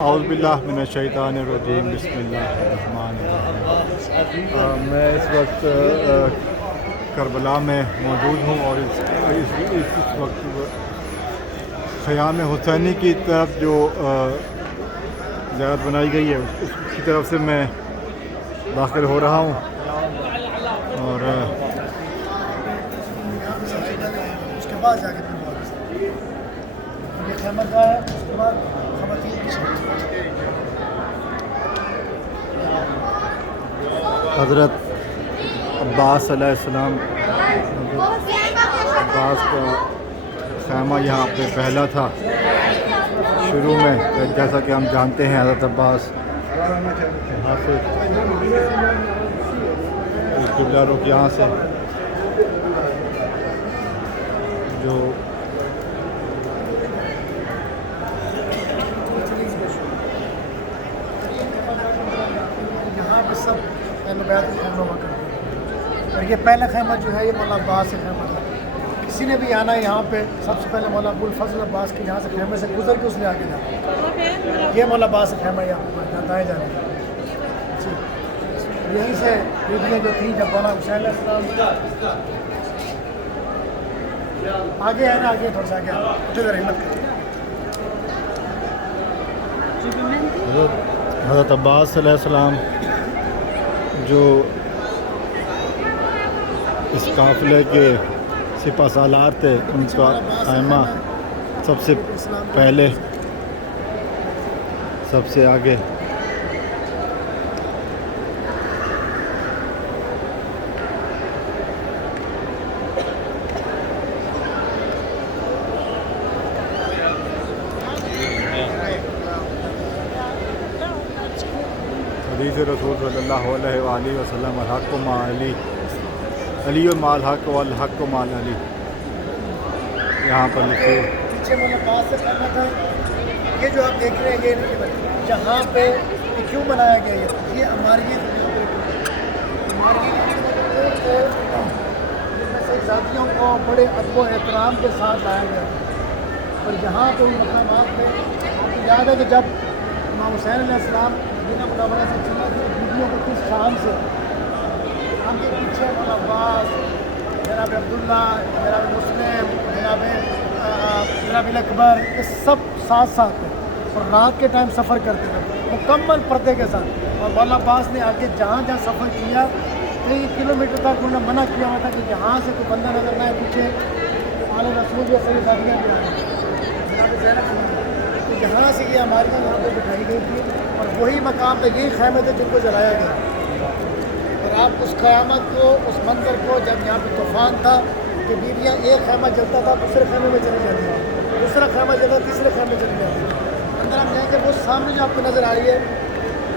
اعوذ باللہ من الشیطان الرجیم بسم اللہ الرحمن الرحیم۔ میں اس وقت کربلا میں موجود ہوں اور اس وقت خیام حسینی کی طرف جو زیارت بنائی گئی ہے اس کی طرف سے میں داخل ہو رہا ہوں اور اس کے بعد جا کے یہ خیمہ کا ہے، اس کے بعد خواتین کی شکل۔ حضرت عباس علیہ السلام عباس کا خیمہ یہاں پہ پہلا تھا شروع میں، جیسا کہ ہم جانتے ہیں حضرت عباس یہاں سے قبلہ رخ یہاں سے جو یہاں پہ سب اہل بیت کے خیمہ ہوا کرتے ہیں، اور یہ پہلا خیمہ جو ہے یہ مولا عباس کا خیمہ تھا۔ کسی نے بھی آنا ہے یہاں پہ سب سے پہلے مولا ابوالفضل عباس کے یہاں سے خیمے سے گزر کے اس نے آگے جانا۔ یہ مولا عباس کا خیمہ یہاں پہ دائیں جانے کا جی، یہیں سے بیویاں جو تھیں جب مولا حسین علیہ السلام آگے ہے نا، آگے تھوڑا سا آگے ادھر رحمت کریں۔ حضرت عباس علیہ السلام جو اس قافلے کے سپہ سالار تھے، ان کا خیمہ سب سے پہلے سب سے آگے حدیث رسول صلی اللہ علیہ وآلہ وسلم الحق مع علی علی مع الحق والحق مع علی، یہاں پر لکھے پیچھے مولا عباس سے خیمہ تھا۔ یہ جو آپ دیکھ رہے ہیں یہ جہاں پہ یہ کیوں بنایا گیا یہ عماریت ذاتیوں کو بڑے ادب و احترام کے ساتھ لایا گیا، اور یہاں پہ ان مقامات پہ آپ کو یاد ہے کہ جب امام حسین علیہ السلام مدینہ منورہ سے چلے تھے بیویوں کو کس شان سے ہم کے پیچھے مولا عباس، جناب عبداللہ، جناب مسلم، جناب اکبر، یہ سب ساتھ ساتھ تھے اور رات کے ٹائم سفر کرتے تھے مکمل پردے کے ساتھ۔ اور مولا عباس نے آگے جہاں جہاں سفر کیا کئی کلومیٹر تک انہوں نے منع کیا ہوا تھا کہ یہاں سے کوئی بندہ نظر نہ آئے، پیچھے آل رسول یا صحیح شادیاں بھی آ رہی ہیں جناب زینب، تو یہاں سے یہ ہماریاں یہاں پہ بٹھائی گئی تھی اور وہی مقام تھے، یہی خیمے تھے جن کو جلایا گیا۔ اور آپ اس قیامت کو، اس منظر کو، جب یہاں پہ طوفان تھا کہ بیویاں ایک خیمہ جلتا تھا دوسرے خیمے میں چلی جاتی ہیں، دوسرا خیمہ جلتا تیسرے خیمے میں چلی جاتی ہیں۔ اندر ہم جائیں گے وہ سامنے جو آپ کو نظر آئی ہے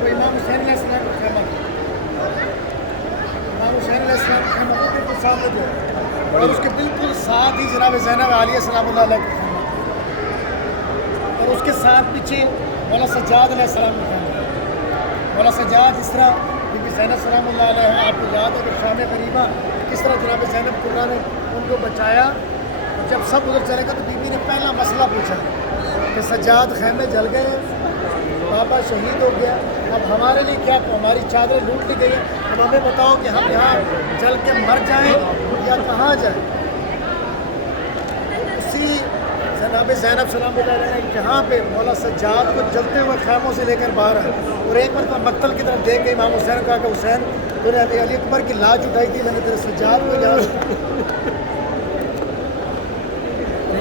وہ امام حسین علیہ السلام کا خیمہ تھا۔ امام حسین علیہ السلام کا خیمہ کو بالکل سامنے جو ہے، اور اس کے بالکل ساتھ ہی جناب زینب عالیہ السلام اللہ علیہ کا خیمہ تھا، اور اس کے ساتھ پیچھے مولا سجاد علیہ السلام کا خیمہ تھا۔ مولا سجاد جس طرح بی بی زینب سلام اللہ علیہ، آپ کو یاد ہے کہ شام قریبہ کس طرح جناب زینب قرآن نے ان کو بچایا، اور جب سب ادھر چلے گا تو بی بی نے پہلا مسئلہ پوچھا کہ سجاد خیمے جل گئے، بابا شہید ہو گیا، اب ہمارے لیے کیا، ہماری چادریں لوٹ لی گئی ہیں، اب ہمیں بتاؤ کہ ہم یہاں جل کے مر جائیں یا کہاں جائیں۔ اسی جناب زینب سلام اللہ علیہ جہاں پہ مولا سجاد کو جلتے ہوئے خیموں سے لے کر باہر آئے، اور ایک مرتبہ مقتل کی طرف دیکھ کے امام حسین کو کہا کہ حسین تو نے علی اکبر کی لاج اٹھائی تھی، میں نے تیرے سجاد کو یاد۔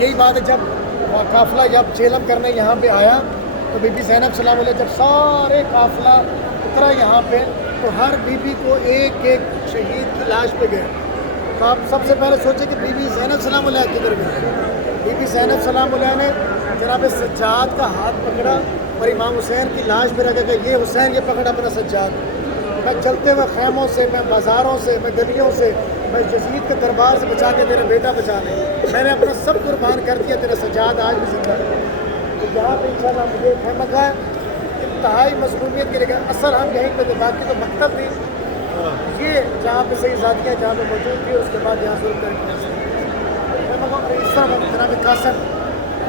یہی بات ہے جب قافلہ جب چیلم کرنے یہاں پہ آیا تو بی بی زینب سلام علیہ جب سارے قافلہ اترا یہاں پہ تو ہر بی بی کو ایک ایک شہید کی لاش پہ گئے، تو آپ سب سے پہلے سوچیں کہ بی بی زینب سلام علیہ کدھر گئے۔ بی بی زینب سلام علیہ نے جناب سجاد کا ہاتھ پکڑا اور امام حسین کی لاش پہ رکھا کہ یہ حسین یہ پکڑا اپنا سجاد، میں چلتے ہوئے خیموں سے، میں بازاروں سے، میں گلیوں سے، میں یزید کے دربار سے بچا کے میرا بیٹا بچا لے، میں نے اپنا سب قربان کر دیا، تیرا سجاد آج بھی زندہ ہے۔ تو یہاں پہ انشاءاللہ مجھے خیمہ کا ہے انتہائی مظلومیت کے لیے اثر ہم یہیں پہ تھے، باقی تو مکتب تھی یہ جہاں پہ صحیح ذاتیاں جہاں پہ موجود تھی، اس کے بعد یہاں سے اتر کے خیمہ کا اس طرح جناب قاسم